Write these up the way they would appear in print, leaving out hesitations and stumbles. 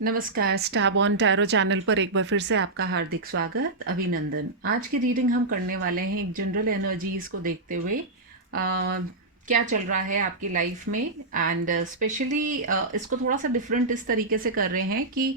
नमस्कार, स्टारबॉर्न tarot channel पर एक बार फिर से आपका हार्दिक स्वागत, अभिनंदन। आज की रीडिंग हम करने वाले हैं एक जनरल एनर्जीज़ को देखते हुए क्या चल रहा है आपकी लाइफ में। एंड स्पेशली इसको थोड़ा सा डिफरेंट इस तरीके से कर रहे हैं कि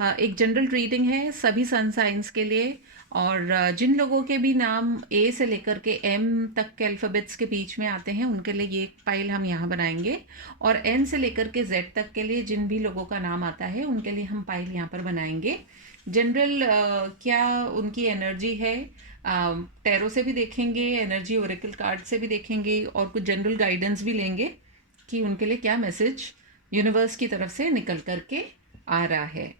एक जनरल रीडिंग है सभी सन साइंस के लिए। और जिन लोगों के भी नाम ए से लेकर के एम तक के अल्फ़ाबेट्स के बीच में आते हैं उनके लिए ये एक पाइल हम यहाँ बनाएंगे। और एन से लेकर के जेड तक के लिए जिन भी लोगों का नाम आता है उनके लिए हम पाइल यहाँ पर बनाएंगे। जनरल क्या उनकी एनर्जी है, टैरो से भी देखेंगे, एनर्जी ओरेकल कार्ड से भी देखेंगे और कुछ जनरल गाइडेंस भी लेंगे कि उनके लिए क्या मैसेज यूनिवर्स की तरफ से निकल करके आ रहा है।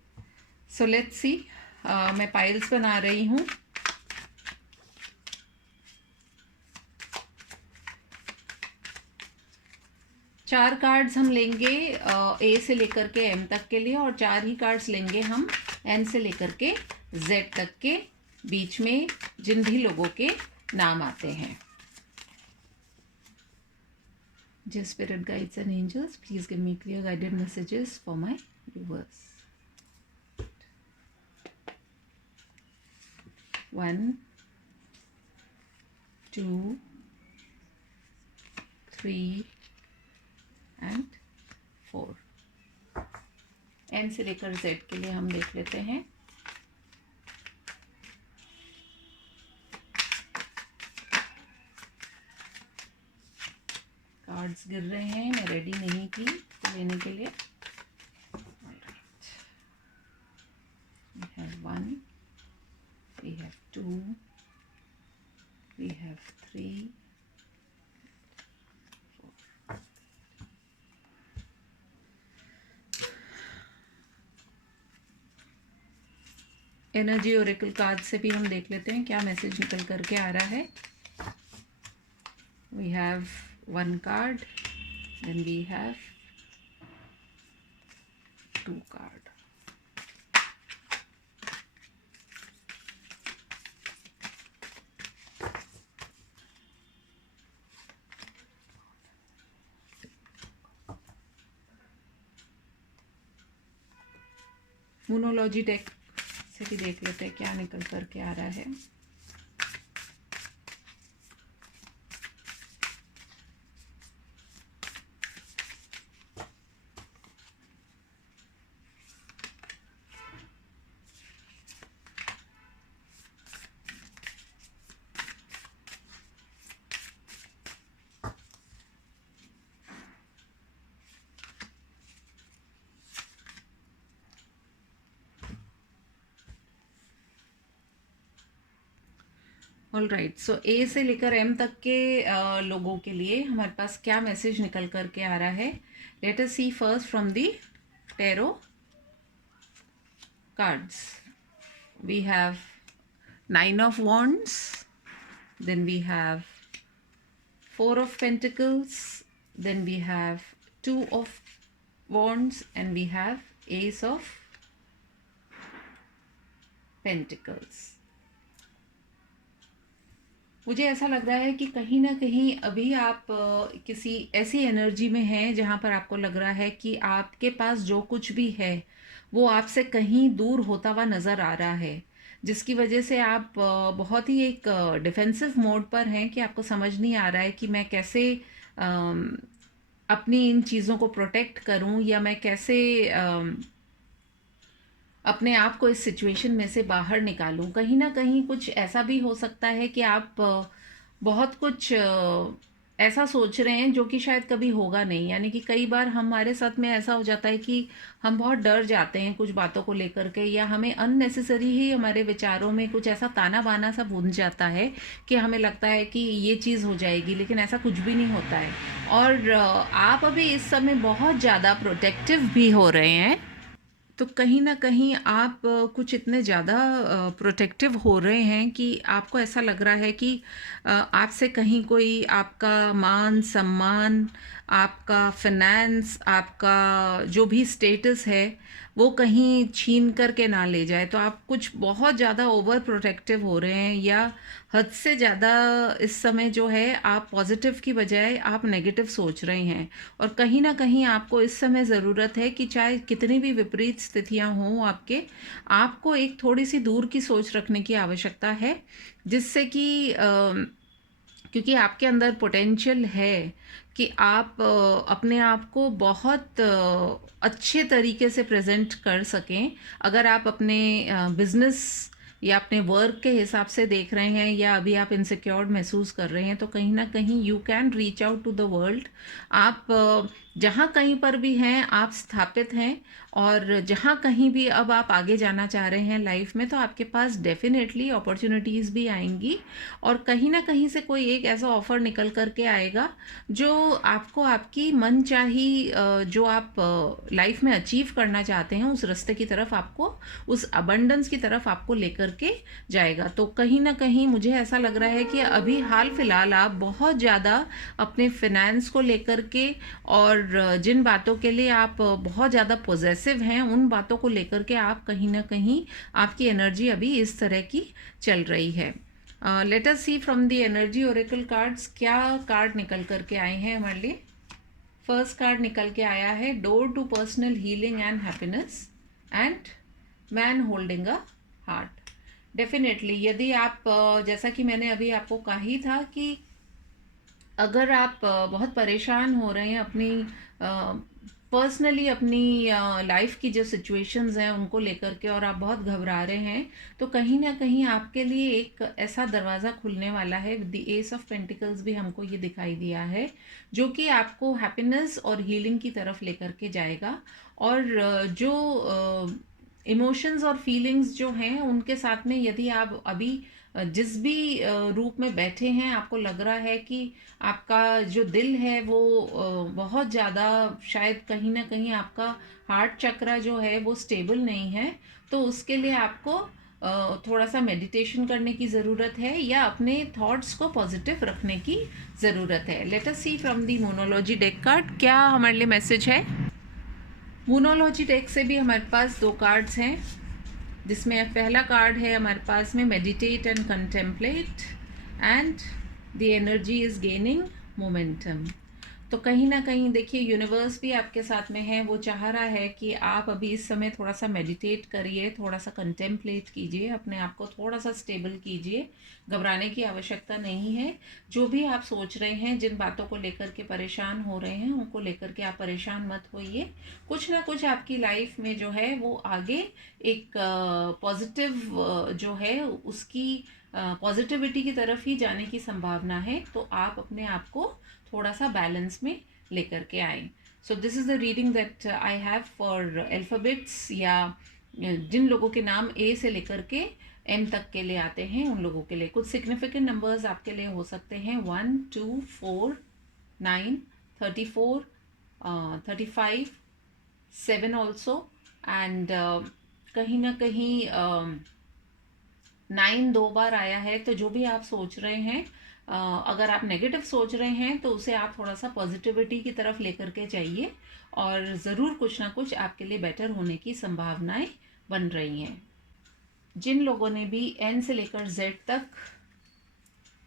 So let's see. मैं पाइल्स बना रही हूँ। चार कार्ड्स हम लेंगे ए से लेकर के एम तक के लिए और चार ही कार्ड्स लेंगे हम एन से लेकर के जेड तक के बीच में जिन भी लोगों के नाम आते हैं। Dear spirit guides and angels, please give me clear guided messages for my viewers. 1 2 3 and 4। N से लेकर जेड के लिए हम देख लेते हैं। कार्ड्स गिर रहे हैं, मैं रेडी नहीं थी लेने के लिए। We have 1, we have 2, we have 3, 4। Energy Oracle card से भी हम देख लेते हैं क्या मैसेज निकल करके आ रहा है। We have one card, then we have 2 card. मोनोलॉजी deck से भी देख लेते हैं क्या निकल करके आ रहा है। ऑल राइट, सो ए से लेकर एम तक के लोगों के लिए हमारे पास क्या मैसेज निकल करके आ रहा है। Let us see first from the tarot cards. We have 9 of wands, then we have 4 of pentacles, then we have 2 of wands and we have ace of pentacles। मुझे ऐसा लग रहा है कि कहीं ना कहीं अभी आप किसी ऐसी एनर्जी में हैं जहाँ पर आपको लग रहा है कि आपके पास जो कुछ भी है वो आपसे कहीं दूर होता हुआ नज़र आ रहा है, जिसकी वजह से आप बहुत ही एक डिफेंसिव मोड पर हैं कि आपको समझ नहीं आ रहा है कि मैं कैसे अपनी इन चीज़ों को प्रोटेक्ट करूं या मैं कैसे अपने आप को इस सिचुएशन में से बाहर निकालूं। कहीं ना कहीं कुछ ऐसा भी हो सकता है कि आप बहुत कुछ ऐसा सोच रहे हैं जो कि शायद कभी होगा नहीं। यानी कि कई बार हमारे साथ में ऐसा हो जाता है कि हम बहुत डर जाते हैं कुछ बातों को लेकर के, या हमें अननेसेसरी ही हमारे विचारों में कुछ ऐसा ताना बाना सा बुन जाता है कि हमें लगता है कि ये चीज़ हो जाएगी, लेकिन ऐसा कुछ भी नहीं होता है। और आप अभी इस समय बहुत ज़्यादा प्रोटेक्टिव भी हो रहे हैं, तो कहीं ना कहीं आप कुछ इतने ज़्यादा प्रोटेक्टिव हो रहे हैं कि आपको ऐसा लग रहा है कि आपसे कहीं कोई आपका मान सम्मान, आपका फिनेंस, आपका जो भी स्टेटस है वो कहीं छीन करके ना ले जाए। तो आप कुछ बहुत ज़्यादा ओवर प्रोटेक्टिव हो रहे हैं, या हद से ज़्यादा इस समय जो है आप पॉजिटिव की बजाय आप नेगेटिव सोच रहे हैं। और कहीं ना कहीं आपको इस समय ज़रूरत है कि चाहे कितनी भी विपरीत स्थितियां हों आपके, आपको एक थोड़ी सी दूर की सोच रखने की आवश्यकता है, जिससे कि क्योंकि आपके अंदर पोटेंशियल है कि आप अपने आप को बहुत अच्छे तरीके से प्रेजेंट कर सकें। अगर आप अपने बिजनेस या अपने वर्क के हिसाब से देख रहे हैं, या अभी आप इनसिक्योर्ड महसूस कर रहे हैं, तो कहीं ना कहीं you can reach out to the world. आप जहाँ कहीं पर भी हैं आप स्थापित हैं, और जहाँ कहीं भी अब आप आगे जाना चाह रहे हैं लाइफ में, तो आपके पास डेफिनेटली अपॉर्चुनिटीज़ भी आएंगी। और कहीं ना कहीं से कोई एक ऐसा ऑफ़र निकल करके आएगा जो आपको आपकी मनचाही जो आप लाइफ में अचीव करना चाहते हैं उस रास्ते की तरफ, आपको उस अबंडेंस की तरफ आपको लेकर के जाएगा। तो कहीं ना कहीं मुझे ऐसा लग रहा है कि अभी हाल फिलहाल आप बहुत ज़्यादा अपने फिनेंस को लेकर के, और जिन बातों के लिए आप बहुत ज़्यादा पॉजेसिव हैं, उन बातों को लेकर के आप कहीं ना कहीं आपकी एनर्जी अभी इस तरह की चल रही है। Let us see from the energy oracle cards क्या कार्ड निकल करके आए हैं हमारे लिए। फर्स्ट कार्ड निकल के आया है door to personal healing and happiness and man holding a heart. Definitely यदि आप जैसा कि मैंने अभी आपको कहा ही था कि अगर आप बहुत परेशान हो रहे हैं अपनी पर्सनली अपनी लाइफ की जो सिचुएशंस हैं उनको लेकर के, और आप बहुत घबरा रहे हैं, तो कहीं ना कहीं आपके लिए एक ऐसा दरवाज़ा खुलने वाला है। द एस ऑफ पेंटिकल्स भी हमको ये दिखाई दिया है, जो कि आपको हैप्पीनेस और हीलिंग की तरफ लेकर के जाएगा। और जो इमोशंस और फीलिंग्स जो हैं उनके साथ में यदि आप अभी जिस भी रूप में बैठे हैं, आपको लग रहा है कि आपका जो दिल है वो बहुत ज़्यादा, शायद कहीं ना कहीं आपका हार्ट चक्रा जो है वो स्टेबल नहीं है, तो उसके लिए आपको थोड़ा सा मेडिटेशन करने की ज़रूरत है, या अपने थॉट्स को पॉजिटिव रखने की ज़रूरत है। Let us see from the monology deck card क्या हमारे लिए मैसेज है। मोनोलॉजी डेक से भी हमारे पास दो कार्ड्स हैं, जिसमें पहला कार्ड है हमारे पास में meditate and contemplate and the energy is gaining momentum. तो कहीं ना कहीं देखिए यूनिवर्स भी आपके साथ में है, वो चाह रहा है कि आप अभी इस समय थोड़ा सा मेडिटेट करिए, थोड़ा सा कंटेम्पलेट कीजिए, अपने आप को थोड़ा सा स्टेबल कीजिए। घबराने की आवश्यकता नहीं है। जो भी आप सोच रहे हैं, जिन बातों को लेकर के परेशान हो रहे हैं, उनको लेकर के आप परेशान मत होइए। कुछ ना कुछ आपकी लाइफ में जो है वो आगे एक पॉजिटिव जो है उसकी पॉजिटिविटी की ही जाने की संभावना है। तो आप अपने आप को थोड़ा सा बैलेंस में लेकर के आए। So this is the reading that I have for alphabets, या जिन लोगों के नाम ए से लेकर के एम तक के लिए आते हैं उन लोगों के लिए कुछ सिग्निफिकेंट नंबर्स आपके लिए हो सकते हैं। 1, 2, 4, 9, 34, 35, 7 ऑल्सो, एंड कहीं ना कहीं 9 दो बार आया है। तो जो भी आप सोच रहे हैं, अगर आप नेगेटिव सोच रहे हैं तो उसे आप थोड़ा सा पॉजिटिविटी की तरफ लेकर के जाइए, और ज़रूर कुछ ना कुछ आपके लिए बेटर होने की संभावनाएं बन रही हैं। जिन लोगों ने भी एन से लेकर जेड तक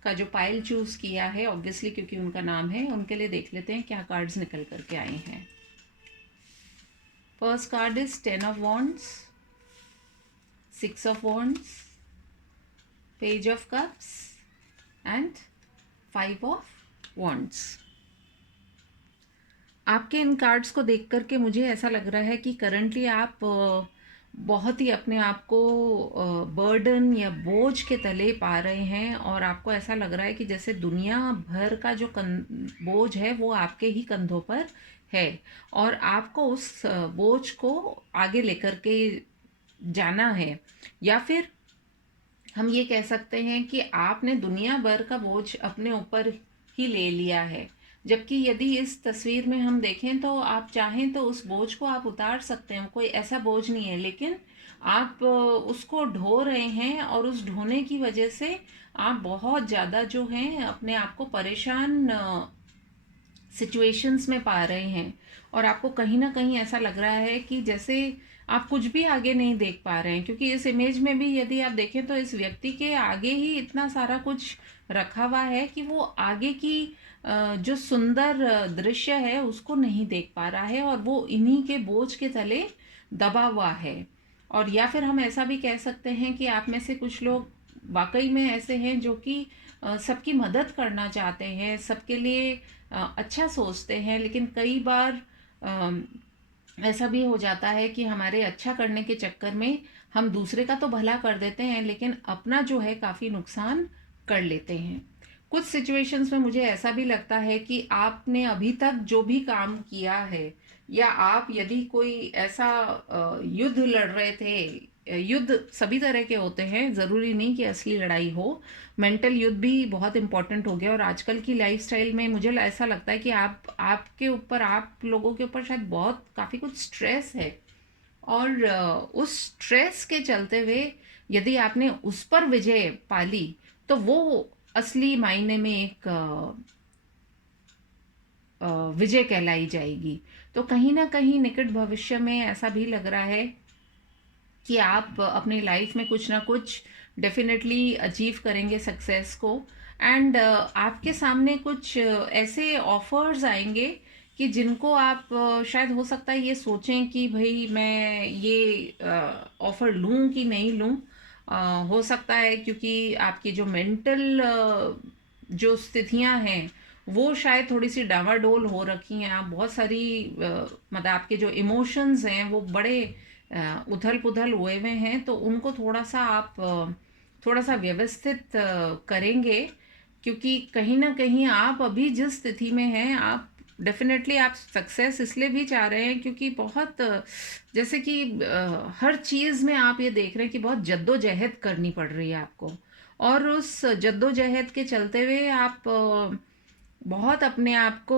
का जो पाइल चूज़ किया है, ऑब्वियसली क्योंकि उनका नाम है, उनके लिए देख लेते हैं क्या कार्ड्स निकल करके आए हैं। First card is 10 of wands, 6 of wands, page of cups and 5 of wands. आपके इन कार्ड्स को देख करके मुझे ऐसा लग रहा है कि करंटली आप बहुत ही अपने आप को बर्डन या बोझ के तले पा रहे हैं, और आपको ऐसा लग रहा है कि जैसे दुनिया भर का जो बोझ है वो आपके ही कंधों पर है, और आपको उस बोझ को आगे लेकर के जाना है। या फिर हम ये कह सकते हैं कि आपने दुनिया भर का बोझ अपने ऊपर ही ले लिया है, जबकि यदि इस तस्वीर में हम देखें तो आप चाहें तो उस बोझ को आप उतार सकते हैं, कोई ऐसा बोझ नहीं है, लेकिन आप उसको ढो रहे हैं, और उस ढोने की वजह से आप बहुत ज़्यादा जो हैं अपने आप को परेशान सिचुएशंस में पा रहे हैं। और आपको कहीं ना कहीं ऐसा लग रहा है कि जैसे आप कुछ भी आगे नहीं देख पा रहे हैं, क्योंकि इस इमेज में भी यदि आप देखें तो इस व्यक्ति के आगे ही इतना सारा कुछ रखा हुआ है कि वो आगे की जो सुंदर दृश्य है उसको नहीं देख पा रहा है, और वो इन्हीं के बोझ के तले दबा हुआ है। और या फिर हम ऐसा भी कह सकते हैं कि आप में से कुछ लोग वाकई में ऐसे हैं जो कि सबकी मदद करना चाहते हैं, सबके लिए अच्छा सोचते हैं, लेकिन कई बार ऐसा भी हो जाता है कि हमारे अच्छा करने के चक्कर में हम दूसरे का तो भला कर देते हैं, लेकिन अपना जो है काफ़ी नुकसान कर लेते हैं। कुछ सिचुएशंस में मुझे ऐसा भी लगता है कि आपने अभी तक जो भी काम किया है, या आप यदि कोई ऐसा युद्ध लड़ रहे थे, युद्ध सभी तरह के होते हैं, ज़रूरी नहीं कि असली लड़ाई हो, मेंटल युद्ध भी बहुत इंपॉर्टेंट हो गया। और आजकल की लाइफस्टाइल में मुझे ऐसा लगता है कि आपके ऊपर, आप लोगों के ऊपर शायद बहुत काफ़ी कुछ स्ट्रेस है, और उस स्ट्रेस के चलते हुए यदि आपने उस पर विजय पाली तो वो असली मायने में एक विजय कहलाई जाएगी। तो कहीं ना कहीं निकट भविष्य में ऐसा भी लग रहा है कि आप अपनी लाइफ में कुछ ना कुछ डेफिनेटली अचीव करेंगे सक्सेस को। एंड आपके सामने कुछ ऐसे ऑफर्स आएंगे कि जिनको आप शायद हो सकता है ये सोचें कि भाई मैं ये ऑफर लूं कि नहीं लूं। हो सकता है क्योंकि आपकी जो मेंटल जो स्थितियां हैं वो शायद थोड़ी सी डावाडोल हो रखी हैं। आप बहुत सारी मतलब आपके जो इमोशंस हैं वो बड़े उथल पुथल हुए हुए हैं, तो उनको थोड़ा सा आप थोड़ा सा व्यवस्थित करेंगे, क्योंकि कहीं ना कहीं आप अभी जिस स्थिति में हैं, आप डेफिनेटली आप सक्सेस इसलिए भी चाह रहे हैं क्योंकि बहुत जैसे कि हर चीज़ में आप ये देख रहे हैं कि बहुत जद्दोजहद करनी पड़ रही है आपको, और उस जद्दोजहद के चलते हुए आप बहुत अपने आप को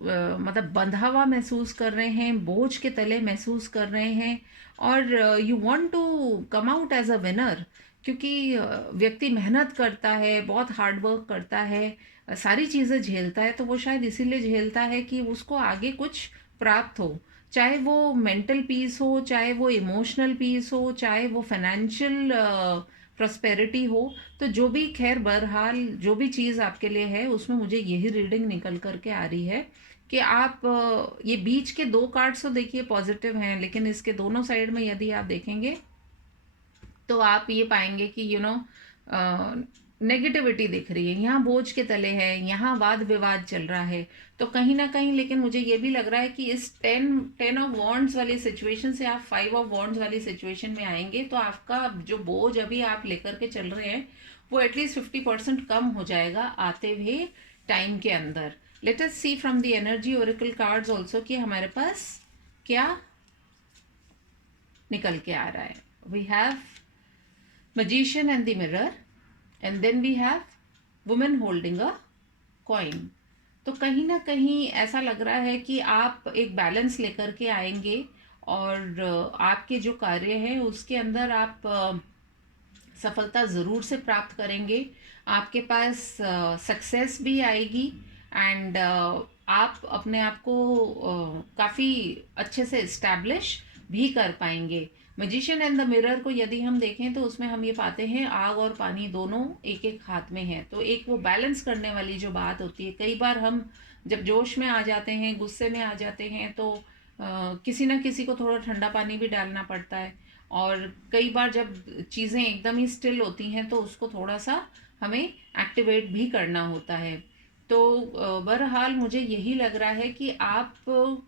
मतलब बंधा हुआ महसूस कर रहे हैं, बोझ के तले महसूस कर रहे हैं, और you want to come out as a winner. क्योंकि व्यक्ति मेहनत करता है, बहुत हार्ड वर्क करता है, सारी चीज़ें झेलता है, तो वो शायद इसीलिए झेलता है कि उसको आगे कुछ प्राप्त हो, चाहे वो मेंटल पीस हो, चाहे वो इमोशनल पीस हो, चाहे वो फाइनेंशियल प्रॉस्पेरिटी हो। तो जो भी, खैर बहरहाल जो भी चीज़ आपके लिए है उसमें मुझे यही रीडिंग निकल करके आ रही है कि आप ये बीच के दो कार्ड्स तो देखिए पॉजिटिव हैं, लेकिन इसके दोनों साइड में यदि आप देखेंगे तो आप ये पाएंगे कि नेगेटिविटी दिख रही है, यहाँ बोझ के तले है, यहाँ वाद विवाद चल रहा है। तो कहीं ना कहीं लेकिन मुझे ये भी लग रहा है कि इस टेन ऑफ वॉन्ड्स वाली सिचुएशन से आप 5 ऑफ वॉन्ड्स वाली सिचुएशन में आएंगे, तो आपका जो बोझ अभी आप लेकर के चल रहे हैं वो एटलीस्ट 50% कम हो जाएगा आते हुए टाइम के अंदर। Let us see from the energy oracle cards also कि हमारे पास क्या निकल के आ रहा है। We have magician and the mirror, and then we have woman holding a coin। तो कहीं ना कहीं ऐसा लग रहा है कि आप एक बैलेंस लेकर के आएंगे, और आपके जो कार्य है उसके अंदर आप सफलता ज़रूर से प्राप्त करेंगे। आपके पास सक्सेस भी आएगी, एंड आप अपने आप को काफ़ी अच्छे से इस्टेब्लिश भी कर पाएंगे। मैजिशियन एंड द मिरर को यदि हम देखें तो उसमें हम ये पाते हैं आग और पानी दोनों एक एक हाथ में है। तो एक वो बैलेंस करने वाली जो बात होती है, कई बार हम जब जोश में आ जाते हैं, गुस्से में आ जाते हैं, तो किसी ना किसी को थोड़ा ठंडा पानी भी डालना पड़ता है, और कई बार जब चीज़ें एकदम ही स्टिल होती हैं तो उसको थोड़ा सा हमें एक्टिवेट भी करना होता है। तो बहरहाल मुझे यही लग रहा है कि आप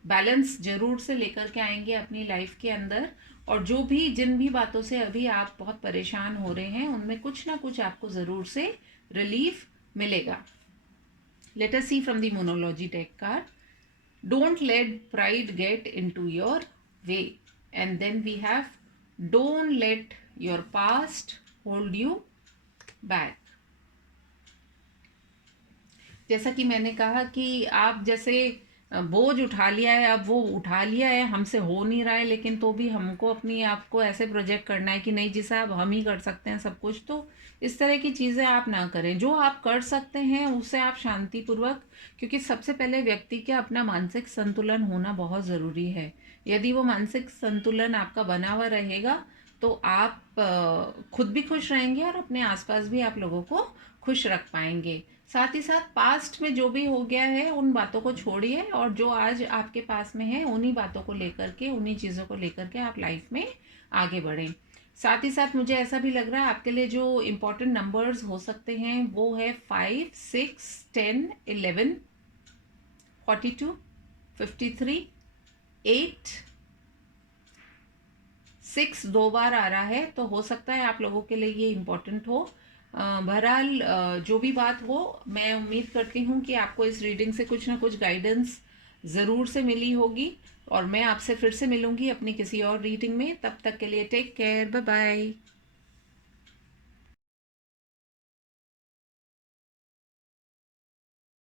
बैलेंस ज़रूर से लेकर के आएंगे अपनी लाइफ के अंदर, और जो भी जिन भी बातों से अभी आप बहुत परेशान हो रहे हैं उनमें कुछ ना कुछ आपको ज़रूर से रिलीफ मिलेगा। Let us see from the monology deck card. Don't let pride get into your way, and then we have don't let your past hold you back. जैसा कि मैंने कहा कि आप जैसे बोझ उठा लिया है, अब वो उठा लिया है, हमसे हो नहीं रहा है, लेकिन तो भी हमको अपनी आप को ऐसे प्रोजेक्ट करना है कि नहीं जी साहब हम ही कर सकते हैं सब कुछ। तो इस तरह की चीज़ें आप ना करें। जो आप कर सकते हैं उसे आप शांतिपूर्वक, क्योंकि सबसे पहले व्यक्ति के अपना मानसिक संतुलन होना बहुत ज़रूरी है। यदि वो मानसिक संतुलन आपका बना हुआ रहेगा तो आप खुद भी खुश रहेंगे और अपने आसपास भी आप लोगों को खुश रख पाएंगे। साथ ही साथ पास्ट में जो भी हो गया है उन बातों को छोड़िए और जो आज आपके पास में है उन्हीं बातों को लेकर के, उन्हीं चीज़ों को लेकर के आप लाइफ में आगे बढ़ें। साथ ही साथ मुझे ऐसा भी लग रहा है आपके लिए जो इम्पोर्टेंट नंबर्स हो सकते हैं वो है 5, 6, 10, 11, 42, 53, 8, 6 2 बार आ रहा है, तो हो सकता है आप लोगों के लिए ये इम्पोर्टेंट हो। बहरहाल जो भी बात हो, मैं उम्मीद करती हूँ कि आपको इस रीडिंग से कुछ ना कुछ गाइडेंस ज़रूर से मिली होगी। और मैं आपसे फिर से मिलूंगी अपनी किसी और रीडिंग में। तब तक के लिए टेक केयर, बाय बाय।